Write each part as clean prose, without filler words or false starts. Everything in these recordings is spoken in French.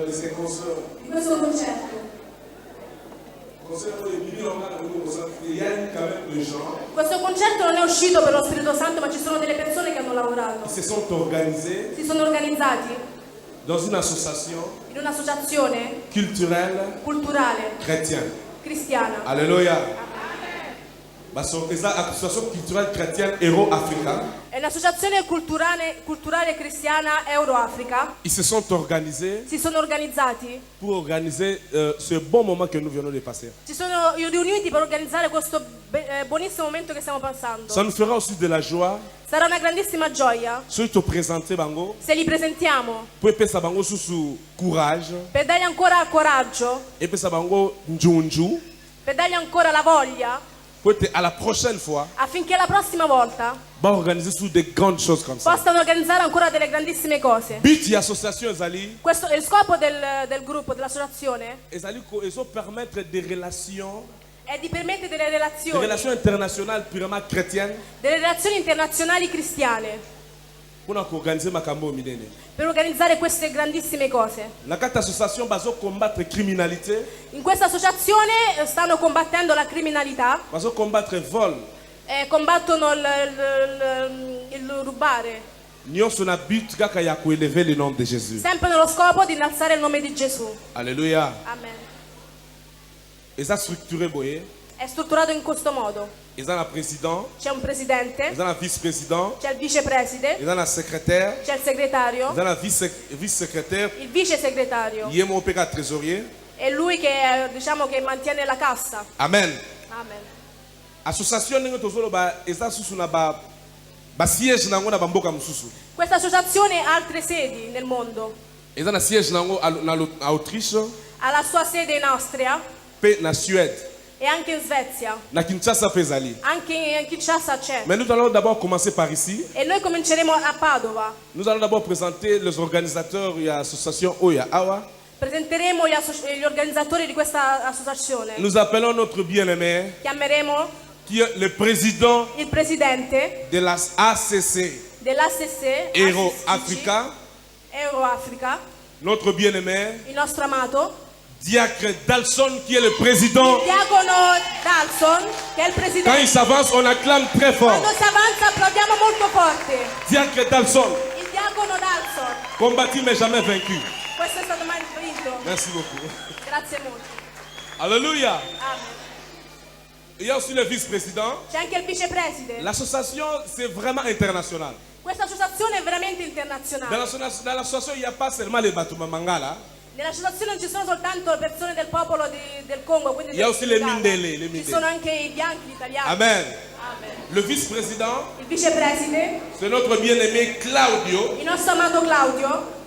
de ces concerts. di questo concerto. Il y a quand même des gens Questo concerto non è uscito per lo Spirito Santo, ma ci sono delle persone che hanno lavorato. qui se sont organisés Si sono organizzati dans une association in un'associazione culturelle culturale chrétienne. cristiana. Alléluia. L'association culturelle chrétienne Euro-Africa, È un'associazione culturale cristiana Euroafrica. ils se sont organisés Si sono organizzati, pour organiser ce bon moment que nous venons de passer. si sono riuniti per organizzare questo buonissimo momento che stiamo passando. Ça nous fera aussi de la joie. Sarà una grandissima gioia Si tu présentes Bango, se li presentiamo, pour que ça Bango sous courage, per dargli ancora coraggio, et puis ça Bango njunju, per dargli ancora la voglia, pour que à la prochaine fois, affinché la prossima volta va organiser sous des grandes choses comme ça. possano organizzare ancora delle grandissime cose. But di association Zali, Questo è il scopo del gruppo, dell'associazione, ils ont permettre des relations è di permettere delle des relazioni internationales purement chrétiennes internazionali cristiane, pour organiser Makambo Minene. per organizzare queste grandissime cose. La carte association baso combattre criminalité, In questa associazione stanno combattendo la criminalità, baso combattre vol. combattono il rubare, Nyonso na but kaka ya ko élever le nom de Jésus. sempre nello scopo di innalzare il nome di Gesù. Alléluia. Amen. Et ça structuré boye, È strutturato in questo modo. ils ont un président, C'è un presidente, ils ont un vice-président, c'è il vicepreside, ils ont un secrétaire, c'è il segretario, ils ont un vice-secrétaire, il vice segretario. yemo peka trésorier. È lui che diciamo che mantiene la cassa. Amen. Amen. Association ningo tozolo ba eza susu na ba siège nango na bamboka mususu. Questa associazione ha altre sedi nel mondo. Eza na siège nango na Autriche, Ha la sua sede in Austria pe na Suède, e anche in Svezia. na Kinshasa pe ezali. Anche in Kinshasa c'è. Mais nous allons d'abord commencer par ici. E noi cominceremo a Padova. Nous allons d'abord présenter les organisateurs de l'association Oya Awa. Presenteremo gli organizzatori di questa associazione. Nous appelons notre bien-aimé, Chiameremo qui est le président il presidente de la ACC dell'ACC Euro-Africa, Euroafrica, notre bien-aimé, il nostro amato Diacre Dalson, qui est le président. Diacono Dalson, che è il Quand presidente. il s'avance, on acclame très fort. Quando si avanza applaudiamo molto forte. Diacre Dalson, Il diacono Dalson. combattu mais jamais vaincu. Questo è stato mai vinto. Merci beaucoup. Grazie molto. Alléluia. Amen. Il y a aussi le vice-président. C'è anche il vicepresidente. L'association, c'est vraiment international. Questa associazione è veramente Dans internazionale. l'association, il n'y a pas seulement les Batuma Mangala. Nell'associazione non ci sono soltanto persone del popolo del Congo, quindi Il y a aussi les dell'Italia. Mindele, les Ci Mindele. sono anche i bianchi, gli italiani. Amen. Amen. Le vice-président, Il vicepresidente, c'est notre bien-aimé Claudio. il nostro amato Claudio,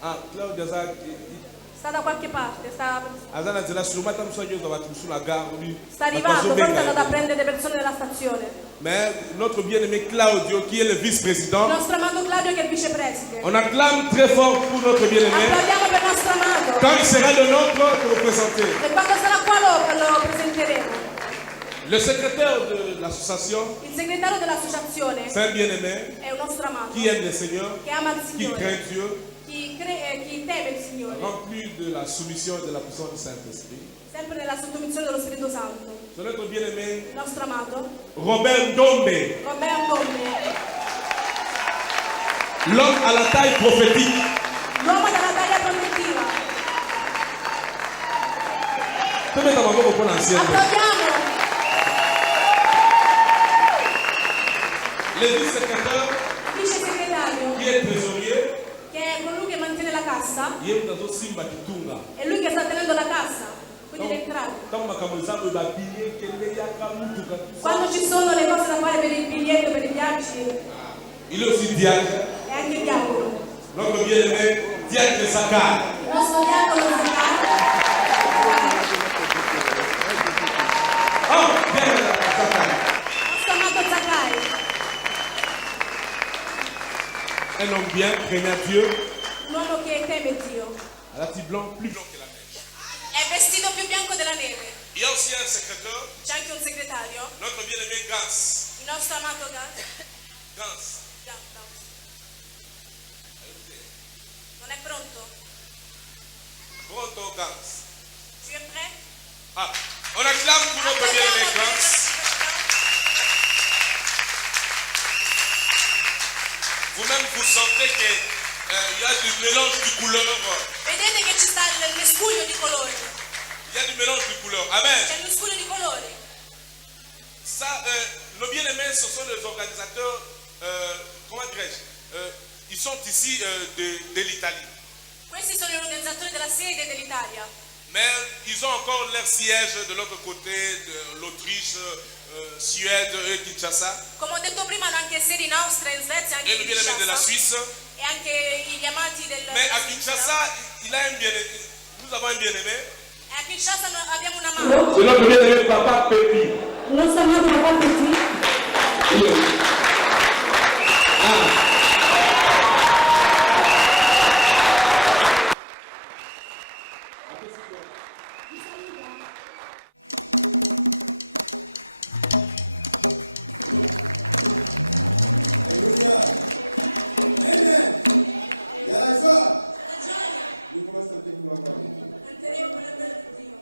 Ah, Claudio, sta da qualche parte, sta sta arrivando, forse è andato a prendere le persone della stazione. Mais notre bien-aimé Claudio, qui est le Il vice-président, nostro amato Claudio che è il vicepresidente. on acclame très fort pour notre bien-aimé. Applaudiamo per il nostro amato. Quand il sera le nôtre, de le présenter. E quando sarà qua lo presenteremo. Le secrétaire de l'association, Il segretario dell'associazione c'est un bien-aimé è un nostro amato qui aime le Seigneur, che ama il qui Signore, craint Dieu, chi teme il Signore, rempli de la soumission et de la puissance du Saint-Esprit. sempre nella sottomissione dello Spirito Santo. C'est notre bien-aimé Il nostro amato Robert Ndombe, Roberto Ndombe, l'homme à la taille prophétique. l'uomo dalla taglia protettiva. Come da mamma con l'ancienne. Applaudiamo Le vice-secrétaire, il vice segretario qui est trésorier, che è colui che mantiene la cassa, yeye ndazo simba kitunga. è lui che sta tenendo la cassa, quindi le entrate. Tango makambo ezalo ba billet kende yaka mutuka. Quando ci sono le cose da fare per il biglietto, per i viaggi, Il est aussi diacre. è anche il diavolo. Notre bien-aimé Diacre Zakar. Il nostro diavolo Oh, Diacre Zakar. il nostro amato Zaccai, Un homme bien, craignant Dieu, un uomo che teme Dio. à la petite blanc, plus blanc que la neige. È vestito più bianco della neve. Il y a aussi un secrétaire, C'è anche un segretario, notre bien-aimé Gans. il nostro amato Gans. Non è pronto? Gans. Tu es prêt? Ah, on acclame pour notre bien-aimé Gans. Vous-même, vous sentez qu'il y a du mélange de couleurs. Vedete che ci sta il miscuglio di colori. Il y a du mélange de couleurs. Amen. C'è il miscuglio di colori. Ça, nos bien-aimés, ce sont les organisateurs, comment dirais-je, ils sont ici de l'Italie. Questi sono gli organizzatori della sede dell'Italia. Mais ils ont encore leur siège de l'autre côté, de l'Autriche, Suède et Kinshasa. Come ho detto prima hanno anche sedi in Austria, in Svezia, anche Et nos in bien-aimés de la Kinshasa. Suisse. E anche gli amati del Mais à della Svizzera. Kinshasa, il a un bien-aimé. Nous avons un bien-aimé. E a Kinshasa abbiamo una mamma. C'est notre bien-aimé Papa Pépi. Nostro amato papà Petit. Alléluia. Amen. Il y a la joie. Nous pouvons chanter pour la gloire de Dieu. Canteremo per la gloria di Dio.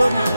Bonanga,